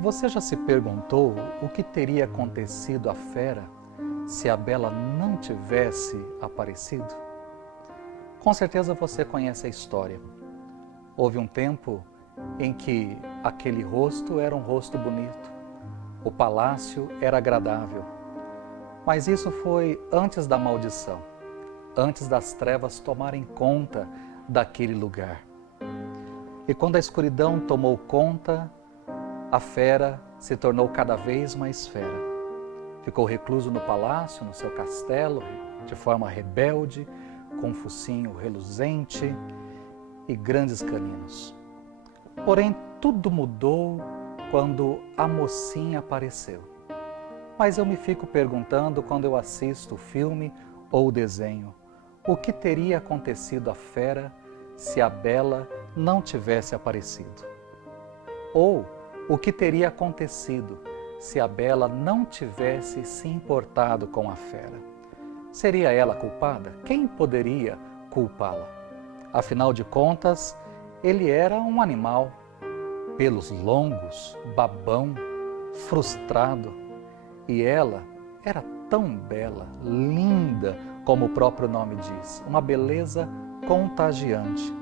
Você já se perguntou o que teria acontecido à fera se a Bela não tivesse aparecido? Com certeza você conhece a história. Houve um tempo em que aquele rosto era um rosto bonito, o palácio era agradável, mas isso foi antes da maldição, antes das trevas tomarem conta daquele lugar. E quando a escuridão tomou conta, a fera se tornou cada vez mais fera. Ficou recluso no palácio, no seu castelo, de forma rebelde, com um focinho reluzente e grandes caninos. Porém, tudo mudou quando a mocinha apareceu. Mas eu me fico perguntando, quando eu assisto o filme ou o desenho, o que teria acontecido à fera se a Bela não tivesse aparecido? Ou o que teria acontecido se a Bela não tivesse se importado com a fera? Seria ela culpada? Quem poderia culpá-la? Afinal de contas, ele era um animal, pelos longos, babão, frustrado, e ela era tão bela, linda, como o próprio nome diz, uma beleza contagiante.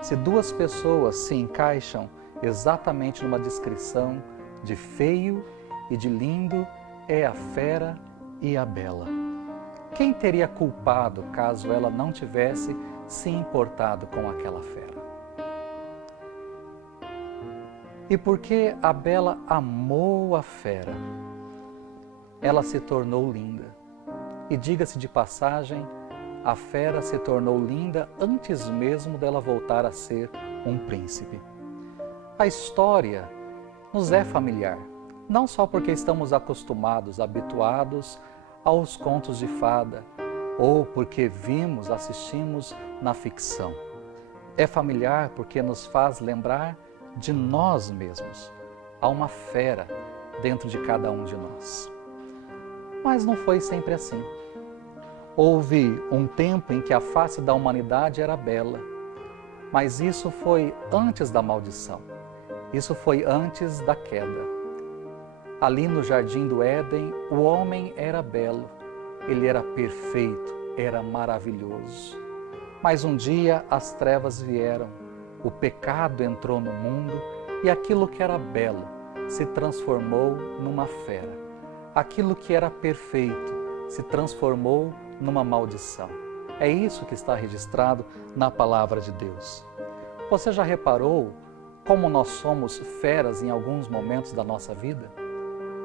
Se duas pessoas se encaixam exatamente numa descrição de feio e de lindo, é a fera e a Bela. Quem teria culpado caso ela não tivesse se importado com aquela fera? E porque a Bela amou a fera, ela se tornou linda. E diga-se de passagem, a fera se tornou linda antes mesmo dela voltar a ser um príncipe. A história nos é familiar, não só porque estamos acostumados, habituados aos contos de fada, ou porque vimos, assistimos na ficção. É familiar porque nos faz lembrar de nós mesmos. Há uma fera dentro de cada um de nós. Mas não foi sempre assim. Houve um tempo em que a face da humanidade era bela, mas isso foi antes da maldição. Isso foi antes da queda. Ali no jardim do Éden, o homem era belo, ele era perfeito, era maravilhoso. Mas um dia as trevas vieram, o pecado entrou no mundo e aquilo que era belo se transformou numa fera. Aquilo que era perfeito se transformou numa maldição. É isso que está registrado na palavra de Deus. Você já reparou como nós somos feras em alguns momentos da nossa vida?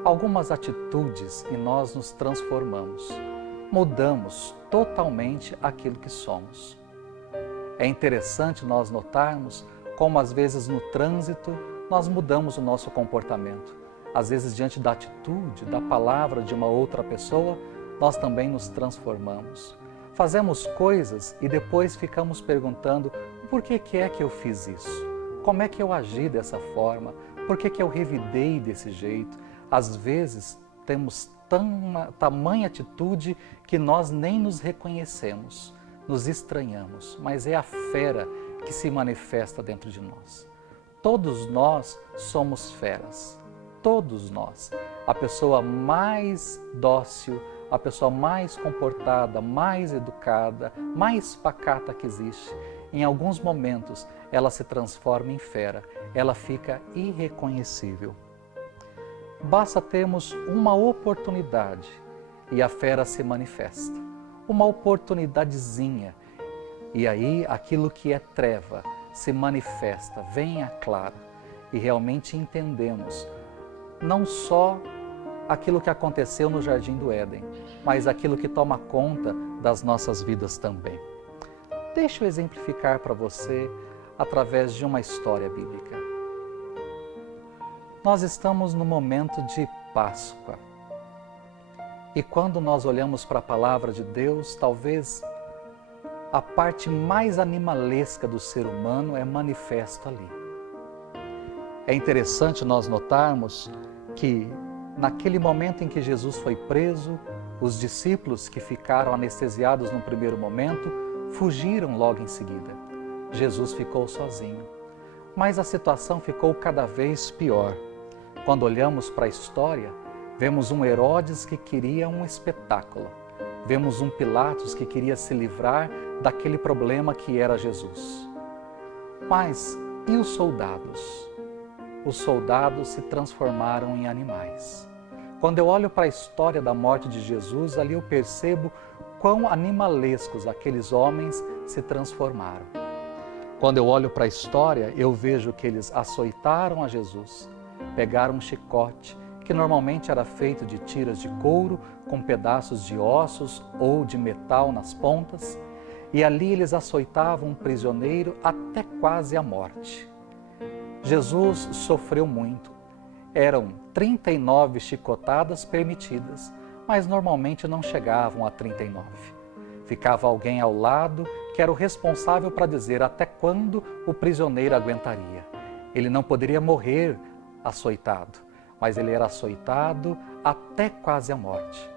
Algumas atitudes e nós nos transformamos, mudamos totalmente aquilo que somos. É interessante nós notarmos como às vezes no trânsito nós mudamos o nosso comportamento. Às vezes diante da atitude, da palavra de uma outra pessoa, nós também nos transformamos. Fazemos coisas e depois ficamos perguntando por que é que eu fiz isso? Como é que eu agi dessa forma? Por que eu revidei desse jeito? Às vezes temos tamanha atitude que nós nem nos reconhecemos, nos estranhamos, mas é a fera que se manifesta dentro de nós. Todos nós somos feras, todos nós. A pessoa mais dócil, a pessoa mais comportada, mais educada, mais pacata que existe, em alguns momentos ela se transforma em fera, ela fica irreconhecível. Basta termos uma oportunidade e a fera se manifesta. Uma oportunidadezinha. E aí aquilo que é treva se manifesta, vem à clara. E realmente entendemos não só aquilo que aconteceu no Jardim do Éden, mas aquilo que toma conta das nossas vidas também. Deixa eu exemplificar para você através de uma história bíblica. Nós estamos no momento de Páscoa. E quando nós olhamos para a palavra de Deus, talvez a parte mais animalesca do ser humano é manifesta ali. É interessante nós notarmos que naquele momento em que Jesus foi preso, os discípulos que ficaram anestesiados no primeiro momento, fugiram logo em seguida. Jesus ficou sozinho. Mas a situação ficou cada vez pior. Quando olhamos para a história, vemos um Herodes que queria um espetáculo. Vemos um Pilatos que queria se livrar daquele problema que era Jesus. Mas e os soldados? Os soldados se transformaram em animais. Quando eu olho para a história da morte de Jesus, ali eu percebo quão animalescos aqueles homens se transformaram. Quando eu olho para a história, eu vejo que eles açoitaram a Jesus, pegaram um chicote, que normalmente era feito de tiras de couro, com pedaços de ossos ou de metal nas pontas, e ali eles açoitavam um prisioneiro até quase a morte. Jesus sofreu muito. Eram 39 chicotadas permitidas, mas normalmente não chegavam a 39. Ficava alguém ao lado que era o responsável para dizer até quando o prisioneiro aguentaria. Ele não poderia morrer açoitado, mas ele era açoitado até quase a morte.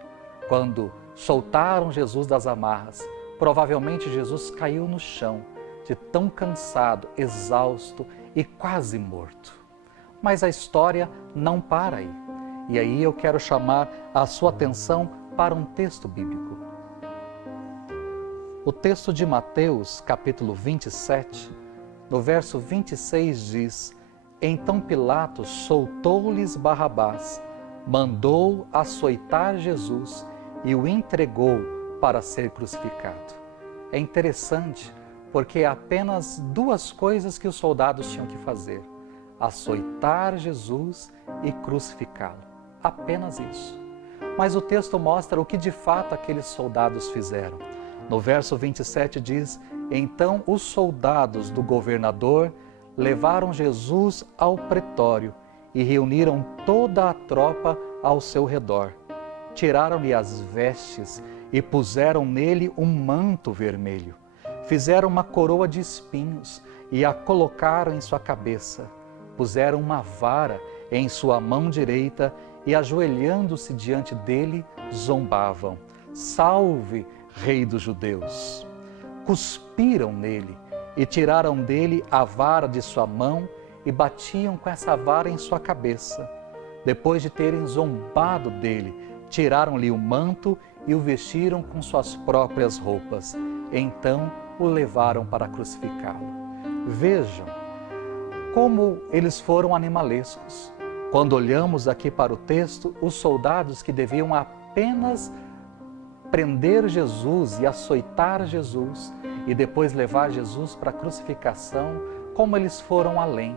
Quando soltaram Jesus das amarras, provavelmente Jesus caiu no chão, de tão cansado, exausto e quase morto. Mas a história não para aí. E aí eu quero chamar a sua atenção para um texto bíblico. O texto de Mateus, capítulo 27, no verso 26 diz: Então Pilatos soltou-lhes Barrabás, mandou açoitar Jesus e o entregou para ser crucificado. É interessante porque é apenas duas coisas que os soldados tinham que fazer: açoitar Jesus e crucificá-lo. Apenas isso. Mas o texto mostra o que de fato aqueles soldados fizeram. No verso 27 diz: Então os soldados do governador levaram Jesus ao pretório e reuniram toda a tropa ao seu redor. Tiraram-lhe as vestes e puseram nele um manto vermelho. Fizeram uma coroa de espinhos e a colocaram em sua cabeça. Puseram uma vara em sua mão direita e, ajoelhando-se diante dele, zombavam: Salve, Rei dos Judeus! Cuspiram nele e tiraram dele a vara de sua mão e batiam com essa vara em sua cabeça. Depois de terem zombado dele, tiraram-lhe o manto e o vestiram com suas próprias roupas. Então o levaram para crucificá-lo. Vejam como eles foram animalescos. Quando olhamos aqui para o texto, os soldados que deviam apenas prender Jesus e açoitar Jesus e depois levar Jesus para a crucificação, como eles foram além.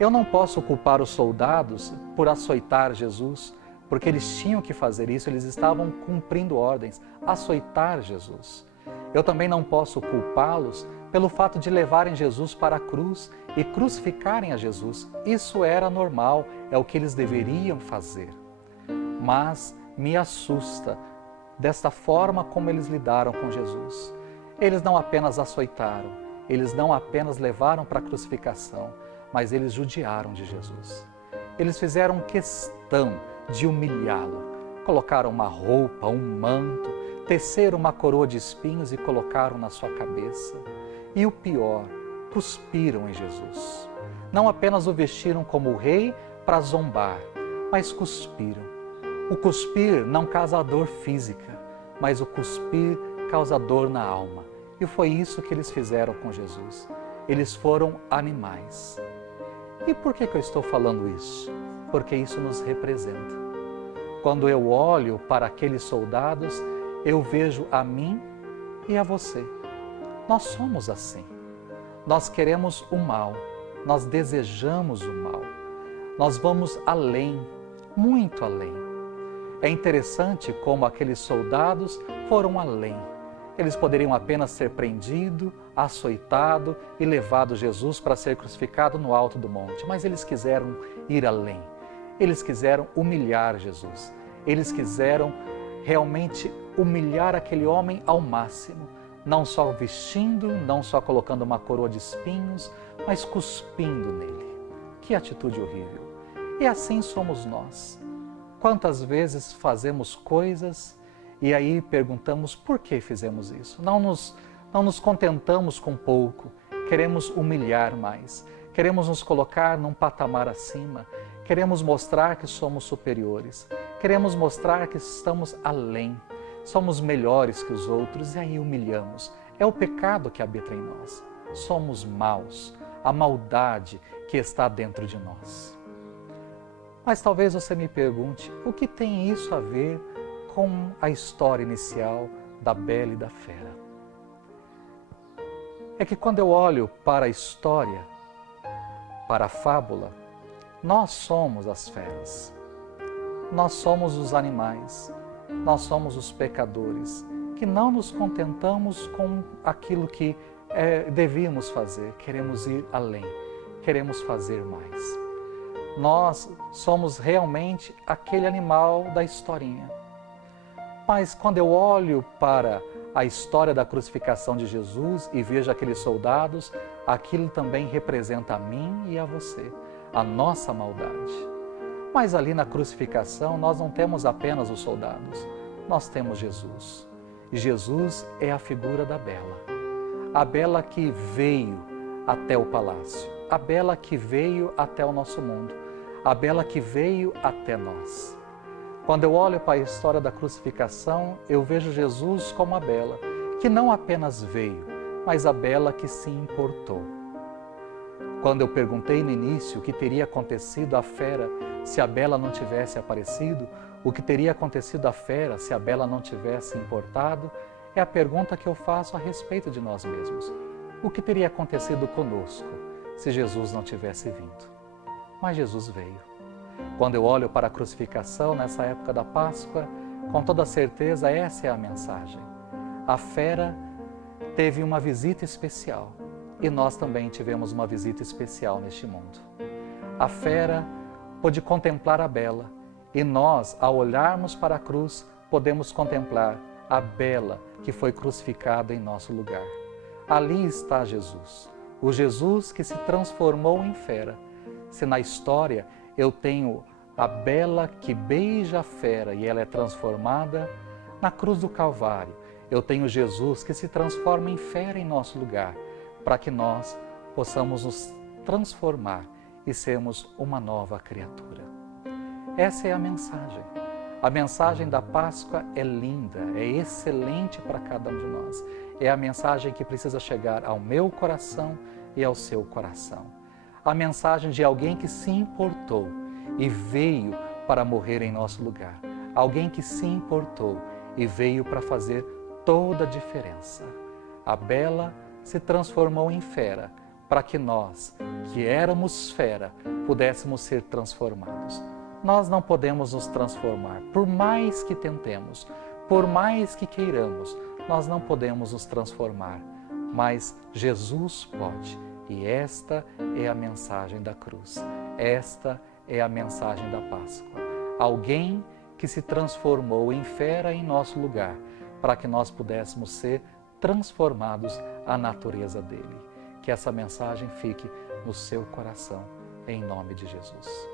Eu não posso culpar os soldados por açoitar Jesus, porque eles tinham que fazer isso, eles estavam cumprindo ordens, açoitar Jesus. Eu também não posso culpá-los pelo fato de levarem Jesus para a cruz e crucificarem a Jesus. Isso era normal, é o que eles deveriam fazer. Mas me assusta desta forma como eles lidaram com Jesus. Eles não apenas açoitaram, eles não apenas levaram para a crucificação, mas eles judiaram de Jesus. Eles fizeram questão de humilhá-lo. Colocaram uma roupa, um manto, teceram uma coroa de espinhos e colocaram na sua cabeça. E o pior, cuspiram em Jesus. Não apenas o vestiram como rei para zombar, mas cuspiram. O cuspir não causa dor física, mas o cuspir causa dor na alma. E foi isso que eles fizeram com Jesus. Eles foram animais. E por que eu estou falando isso? Porque isso nos representa. Quando eu olho para aqueles soldados, eu vejo a mim e a você. Nós somos assim. Nós queremos o mal, nós desejamos o mal. Nós vamos além, muito além. É interessante como aqueles soldados foram além. Eles poderiam apenas ser prendido, açoitado e levado Jesus para ser crucificado no alto do monte. Mas eles quiseram ir além. Eles quiseram humilhar Jesus. Eles quiseram realmente humilhar aquele homem ao máximo. Não só vestindo, não só colocando uma coroa de espinhos, mas cuspindo nele. Que atitude horrível. E assim somos nós. Quantas vezes fazemos coisas e aí perguntamos por que fizemos isso? Não nos contentamos com pouco, queremos humilhar mais, queremos nos colocar num patamar acima, Queremos mostrar que somos superiores. Queremos mostrar que estamos além. Somos melhores que os outros e aí humilhamos. É o pecado que habita em nós. Somos maus. A maldade que está dentro de nós. Mas talvez você me pergunte, o que tem isso a ver com a história inicial da Bela e da Fera? É que quando eu olho para a história, para a fábula, nós somos as feras. Nós somos os animais. Nós somos os pecadores, que não nos contentamos com aquilo que devíamos fazer. Queremos ir além, queremos fazer mais. Nós somos realmente aquele animal da historinha. Mas quando eu olho para a história da crucificação de Jesus e vejo aqueles soldados, aquilo também representa a mim e a você, a nossa maldade. Mas ali na crucificação nós não temos apenas os soldados, nós temos Jesus. E Jesus é a figura da Bela. A Bela que veio até o palácio, a Bela que veio até o nosso mundo, a Bela que veio até nós. Quando eu olho para a história da crucificação, eu vejo Jesus como a Bela, que não apenas veio, mas a Bela que se importou. Quando eu perguntei no início o que teria acontecido à Fera se a Bela não tivesse aparecido, o que teria acontecido à Fera se a Bela não tivesse importado, é a pergunta que eu faço a respeito de nós mesmos. O que teria acontecido conosco se Jesus não tivesse vindo? Mas Jesus veio. Quando eu olho para a crucificação nessa época da Páscoa, com toda certeza essa é a mensagem. A Fera teve uma visita especial e nós também tivemos uma visita especial neste mundo. A Fera pôde contemplar a Bela e nós, ao olharmos para a cruz, podemos contemplar a Bela que foi crucificada em nosso lugar. Ali está Jesus, o Jesus que se transformou em Fera. Se na história eu tenho a Bela que beija a Fera e ela é transformada, na cruz do Calvário eu tenho Jesus que se transforma em Fera em nosso lugar, para que nós possamos nos transformar e sermos uma nova criatura. Essa é a mensagem. A mensagem da Páscoa é linda, é excelente para cada um de nós. É a mensagem que precisa chegar ao meu coração e ao seu coração. A mensagem de alguém que se importou e veio para morrer em nosso lugar. Alguém que se importou e veio para fazer toda a diferença. A Bela se transformou em Fera para que nós, que éramos Fera, pudéssemos ser transformados. Nós não podemos nos transformar, por mais que tentemos, por mais que queiramos, nós não podemos nos transformar, mas Jesus pode. E esta é a mensagem da cruz, esta é a mensagem da Páscoa. Alguém que se transformou em Fera em nosso lugar, para que nós pudéssemos ser transformados à natureza dele. Que essa mensagem fique no seu coração, em nome de Jesus.